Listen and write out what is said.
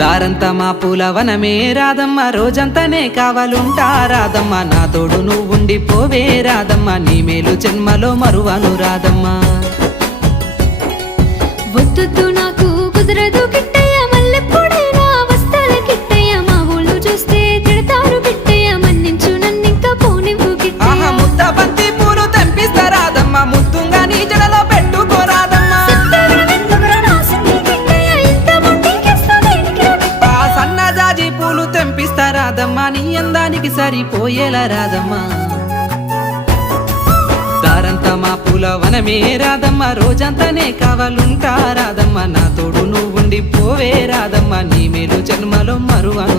దారంతా మా పూలవనమే రాదమ్మ, రోజంతానే కావాలుంటా రాదమ్మ, నా తోడు నువ్వుండి పోవే రాదమ్మ, నీ మేలు జన్మలో మరువను రాదమ్మ. వద్దు నాకు కుదరదు కిట్టయ్య, మల్లెప్పుడైనా వస్తాల కిట్టయ్య, మా ఊళ్ళు చూస్తే తిడతారు కిట్టయ్య, మన్నించు నన్నింకా పోనివ్వు కిట్టయ్య. ముద్ద బంతి పూలు తెంపిస్తా రాదమ్మ, ముద్దుంగా నీ జడలో పెట్టుకోరాదమ్మ. సన్నజాజి పూలు తెంపిస్తా రాదమ్మ, నీ అందానికి సరిపోయేలా రాదమ్మ. దారంతా మా పూలవనమే రాదమ్మ, రోజంతానే కావాలుంటా రాదమ్మ, నా తోడు నువ్వుండి పోవే రాదమ్మ, నీ మేలు జన్మలో మరువను